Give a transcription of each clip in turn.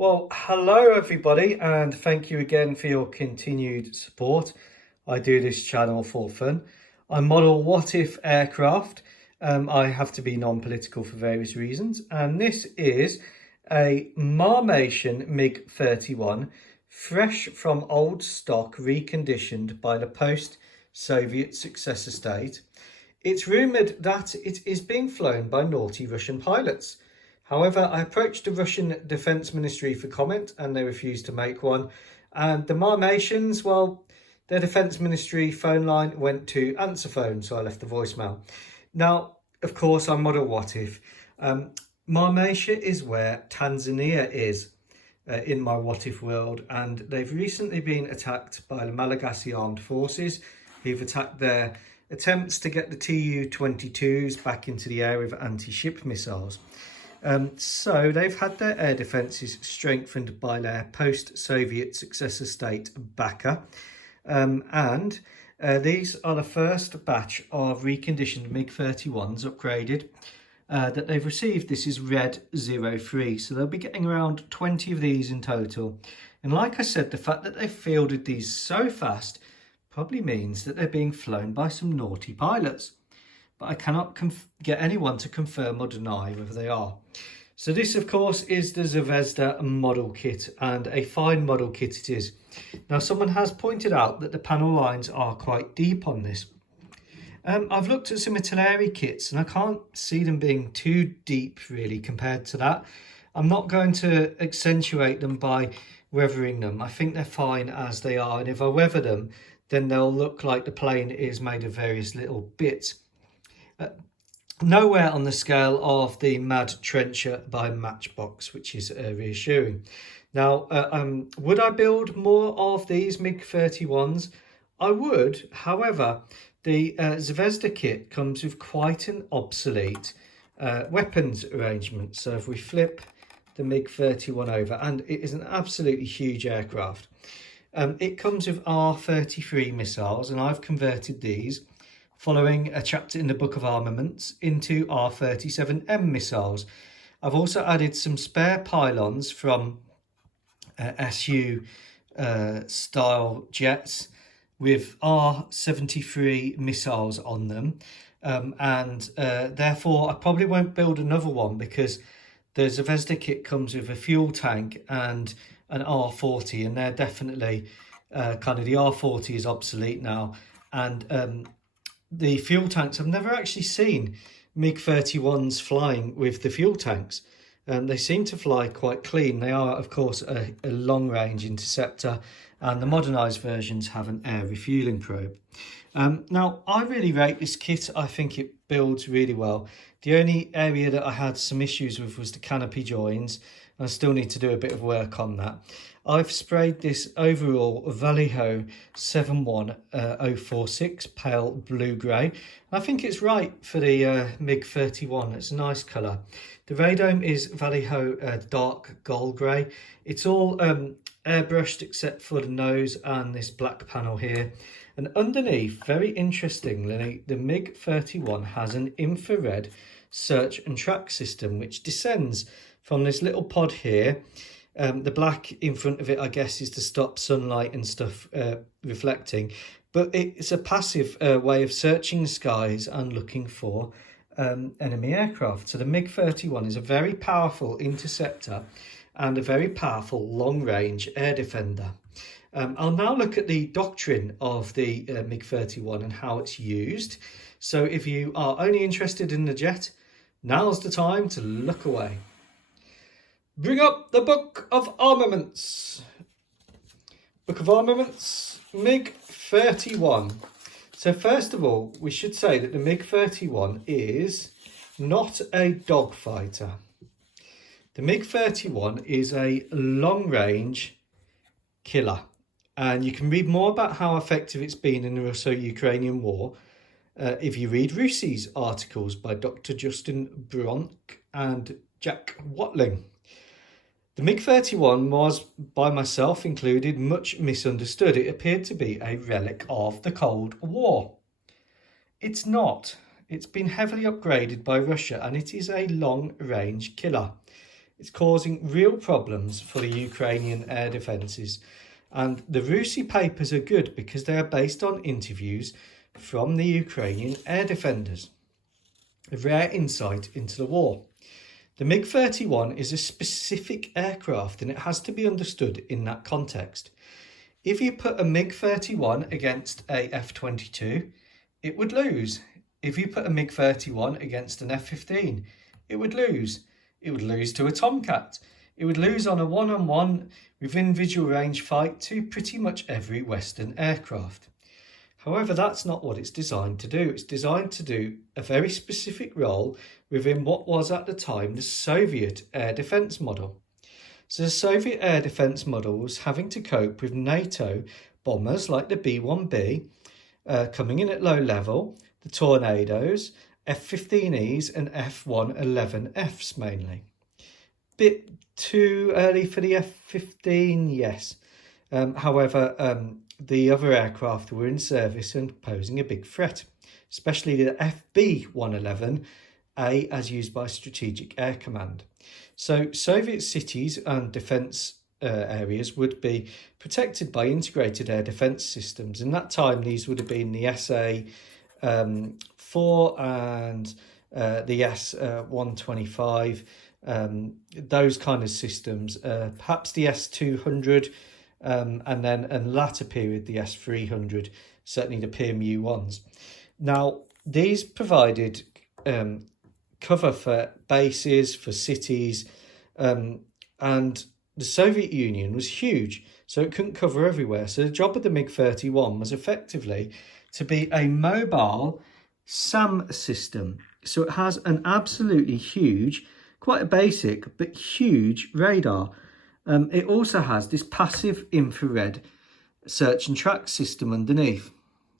Well, hello everybody, and thank you again for your continued support. I do this channel for fun. I model what-if aircraft. I have to be non-political for various reasons, and this is a Marmatia Mig-31, fresh from old stock, reconditioned by the Post Soviet Successor State. It's rumoured that it is being flown by naughty Russian pilots. However, I approached the Russian Defence Ministry for comment and they refused to make one. And the Marmatians, well, their Defence Ministry phone line went to answer phone, so I left the voicemail. Now, of course, I model what if. Marmatia is where Tanzania is in my what if world, and they've recently been attacked by the Malagasy armed forces, who've attacked their attempts to get the Tu-22s back into the air with anti-ship missiles. So they've had their air defences strengthened by their post-Soviet successor state backer. These are the first batch of reconditioned MiG-31s upgraded that they've received. This is Red 03, so they'll be getting around 20 of these in total. And like I said, the fact that they've fielded these so fast probably means that they're being flown by some naughty pilots. But I cannot get anyone to confirm or deny whether they are. So this, of course, is the Zvezda model kit, and a fine model kit it is. Now, someone has pointed out that the panel lines are quite deep on this. I've looked at some artillery kits and I can't see them being too deep really compared to that. I'm not going to accentuate them by weathering them. I think they're fine as they are, and if I weather them, then they'll look like the plane is made of various little bits. Nowhere on the scale of the Mad Trencher by Matchbox, which is reassuring. Now, would I build more of these MiG-31s? I would. However, the Zvezda kit comes with quite an obsolete weapons arrangement. So if we flip the MiG-31 over, and it is an absolutely huge aircraft, it comes with R-33 missiles, and I've converted these following a chapter in the Book of Armaments into R-37M missiles. I've also added some spare pylons from SU style jets with R-73 missiles on them, therefore I probably won't build another one, because the Zvezda kit comes with a fuel tank and an R-40, and they're definitely the R-40 is obsolete now, and the fuel tanks, I've never actually seen MiG-31s flying with the fuel tanks. They seem to fly quite clean. They are, of course, a long-range interceptor, and the modernised versions have an air refuelling probe. Now, I really rate this kit. I think it builds really well. The only area that I had some issues with was the canopy joins. I still need to do a bit of work on that. I've sprayed this overall Vallejo 71046 pale blue-grey. I think it's right for the MiG-31. It's a nice colour. The radome is Vallejo dark gold grey. It's all airbrushed except for the nose and this black panel here. And underneath, very interestingly, the MiG-31 has an infrared search and track system which descends from this little pod here. The black in front of it, I guess, is to stop sunlight and stuff reflecting, but it's a passive way of searching skies and looking for enemy aircraft. So the MiG-31 is a very powerful interceptor and a very powerful long-range air defender. I'll now look at the doctrine of the MiG-31 and how it's used. So if you are only interested in the jet, now's the time to look away. Bring up the Book of Armaments. Book of Armaments, MiG-31. So first of all, we should say that the MiG-31 is not a dogfighter. The MiG-31 is a long-range killer. And you can read more about how effective it's been in the Russo-Ukrainian war if you read Rusi's articles by Dr. Justin Bronk and Jack Watling. The MiG-31 was, by myself included, much misunderstood. It appeared to be a relic of the Cold War. It's not. It's been heavily upgraded by Russia, and it is a long-range killer. It's causing real problems for the Ukrainian air defences. And the Rusi papers are good because they are based on interviews from the Ukrainian air defenders. A rare insight into the war. The Mig-31 is a specific aircraft and it has to be understood in that context. If you put a Mig-31 against a F-22, it would lose. If you put a Mig-31 against an F-15, it would lose. It would lose to a Tomcat. It would lose on a one-on-one within visual range fight to pretty much every Western aircraft. However, that's not what it's designed to do. It's designed to do a very specific role within what was at the time the Soviet air defence model. So the Soviet air defence model was having to cope with NATO bombers like the B-1B coming in at low level, the Tornadoes, F-15Es and F-111Fs mainly. Bit too early for the F-15, yes. However, the other aircraft were in service and posing a big threat, especially the FB-111A as used by Strategic Air Command. So Soviet cities and defence areas would be protected by integrated air defence systems. In that time, these would have been the SA-4 and the S-125, those kind of systems, perhaps the S-200, and then in latter period the S-300, certainly the PMU-1s. Now, these provided cover for bases, for cities, and the Soviet Union was huge, so it couldn't cover everywhere. So the job of the MiG-31 was effectively to be a mobile SAM system. So it has an absolutely huge, quite a basic, but huge radar. It also has this passive infrared search and track system underneath.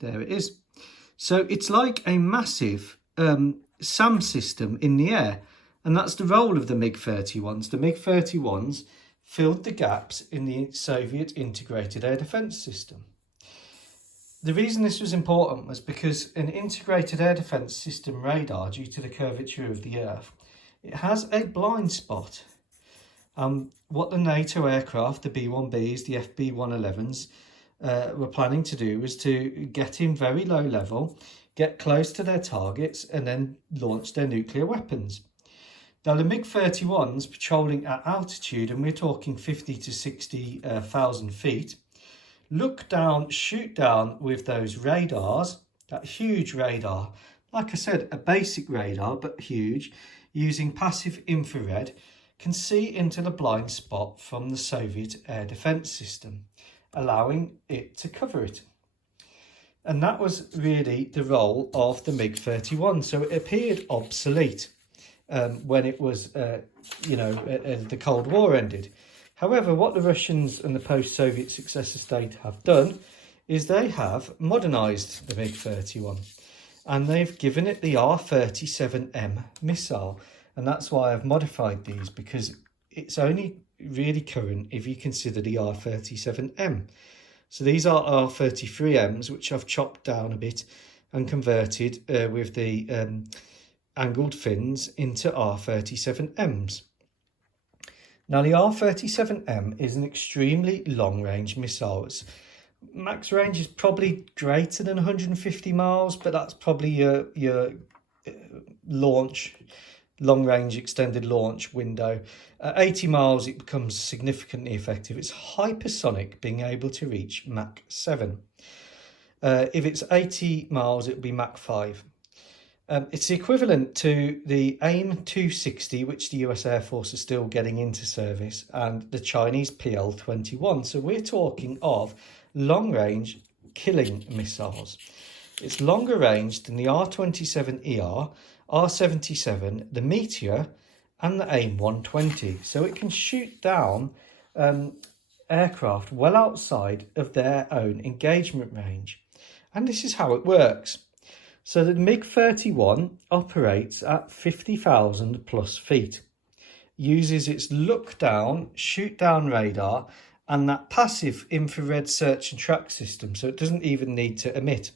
There it is. So it's like a massive SAM system in the air. And that's the role of the MiG-31s. The MiG-31s filled the gaps in the Soviet integrated air defence system. The reason this was important was because an integrated air defence system radar, due to the curvature of the Earth, it has a blind spot. What the NATO aircraft, the B-1Bs, the FB-111s, were planning to do was to get in very low level, get close to their targets, and then launch their nuclear weapons. Now, the MiG-31s patrolling at altitude, and we're talking 50 to 60,000 feet, look down, shoot down with those radars, that huge radar, like I said, a basic radar, but huge, using passive infrared, can see into the blind spot from the Soviet air defence system, allowing it to cover it. And that was really the role of the MiG-31. So it appeared obsolete when it was, the Cold War ended. However, what the Russians and the Post Soviet Successor State have done is they have modernised the MiG-31 and they've given it the R-37M missile. And that's why I've modified these, because it's only really current if you consider the R-37M. So these are R-33Ms, which I've chopped down a bit and converted with the angled fins into R-37Ms. Now, the R-37M is an extremely long-range missile. Its max range is probably greater than 150 miles, but that's probably your launch, long-range extended launch window. At 80 miles, it becomes significantly effective. It's hypersonic, being able to reach Mach 7. If it's 80 miles, it would be Mach 5. It's the equivalent to the AIM 260, which the US Air Force is still getting into service, and the Chinese PL-21. So we're talking of long-range killing missiles. It's longer range than the R-27ER, R-77, the Meteor, and the AIM-120. So it can shoot down aircraft well outside of their own engagement range. And this is how it works. So the MiG-31 operates at 50,000 plus feet, uses its look down, shoot down radar, and that passive infrared search and track system, so it doesn't even need to emit.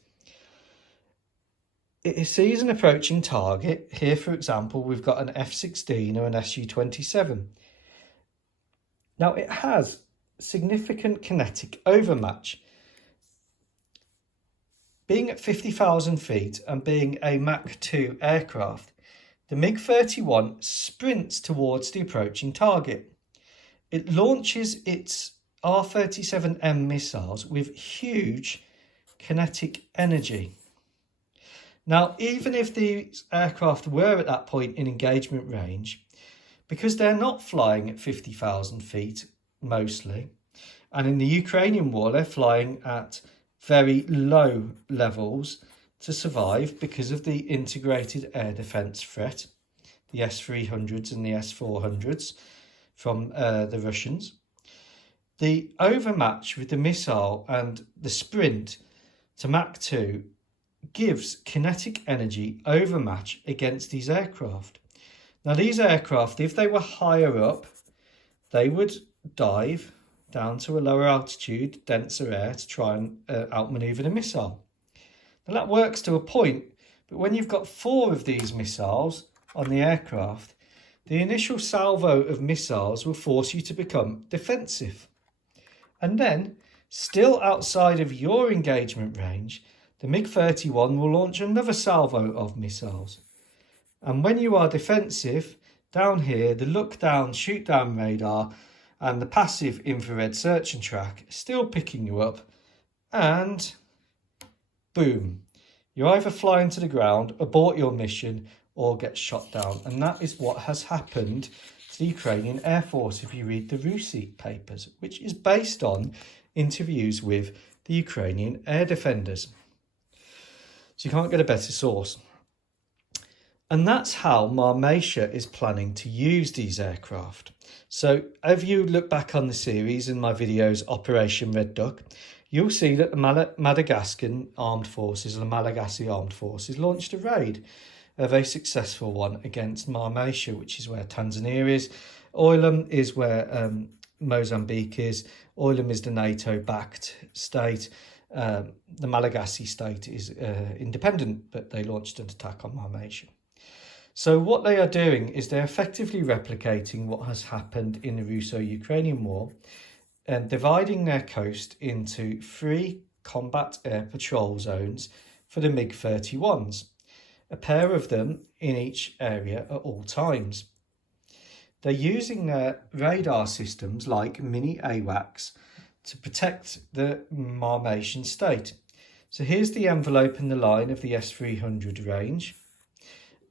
It sees an approaching target. Here, for example, we've got an F-16 or an Su-27. Now, it has significant kinetic overmatch. Being at 50,000 feet and being a Mach 2 aircraft, the Mig-31 sprints towards the approaching target. It launches its R-37M missiles with huge kinetic energy. Now, even if these aircraft were at that point in engagement range, because they're not flying at 50,000 feet mostly, and in the Ukrainian war they're flying at very low levels to survive because of the integrated air defence threat, the S-300s and the S-400s from the Russians. The overmatch with the missile and the sprint to Mach 2 gives kinetic energy overmatch against these aircraft. Now, these aircraft, if they were higher up, they would dive down to a lower altitude, denser air, to try and outmaneuver the missile. Now, that works to a point, but when you've got 4 of these missiles on the aircraft, the initial salvo of missiles will force you to become defensive. And then, still outside of your engagement range, the Mig-31 will launch another salvo of missiles. And when you are defensive, down here, the look down, shoot down radar and the passive infrared search and track is still picking you up, and boom, you either fly into the ground, abort your mission, or get shot down. And that is what has happened to the Ukrainian Air Force if you read the Rusi papers, which is based on interviews with the Ukrainian air defenders. So you can't get a better source. And that's how Marmatia is planning to use these aircraft. So if you look back on the series in my videos Operation Red Duck, you'll see that the Madagascan Armed Forces, or the Malagasy Armed Forces, launched a raid, a very successful one, against Marmatia, which is where Tanzania is. Oilam is where Mozambique is. Oilam is the NATO-backed state. The Malagasy state is independent, but they launched an attack on Marmatia. So what they are doing is they're effectively replicating what has happened in the Russo-Ukrainian war and dividing their coast into 3 combat air patrol zones for the MiG-31s, a pair of them in each area at all times. They're using their radar systems like mini AWACS to protect the Marmatian state. So here's the envelope and the line of the S-300 range.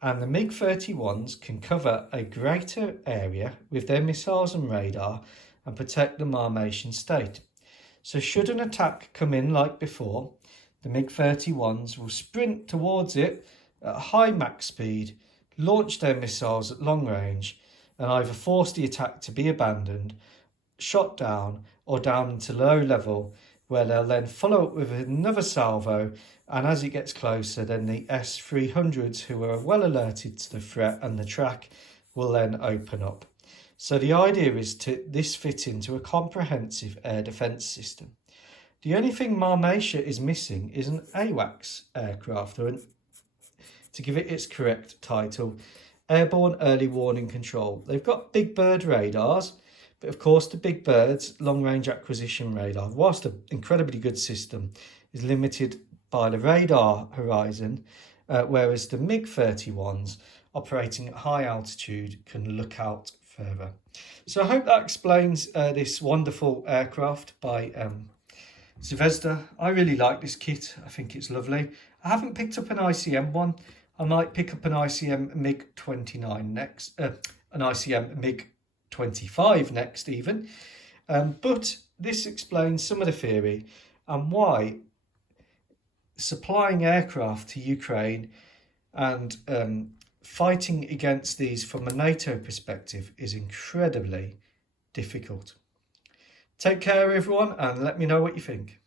And the MiG-31s can cover a greater area with their missiles and radar and protect the Marmatian state. So should an attack come in like before, the MiG-31s will sprint towards it at high Mach speed, launch their missiles at long range, and either force the attack to be abandoned, shot down, or down into low level, where they'll then follow up with another salvo, and as it gets closer, then the S-300s, who are well alerted to the threat and the track, will then open up. So the idea is this fit into a comprehensive air defence system. The only thing Marmatia is missing is an AWACS aircraft, or to give it its correct title, Airborne Early Warning Control. They've got Big Bird radars, but of course the Big Bird's long-range acquisition radar, whilst an incredibly good system, is limited by the radar horizon, whereas the MiG-31s operating at high altitude can look out further. So I hope that explains this wonderful aircraft by Zvezda. I really like this kit. I think it's lovely. I haven't picked up an ICM one. I might pick up an ICM Mig-29 next, an ICM Mig-25 next even. But this explains some of the theory and why supplying aircraft to Ukraine and fighting against these from a NATO perspective is incredibly difficult. Take care, everyone, and let me know what you think.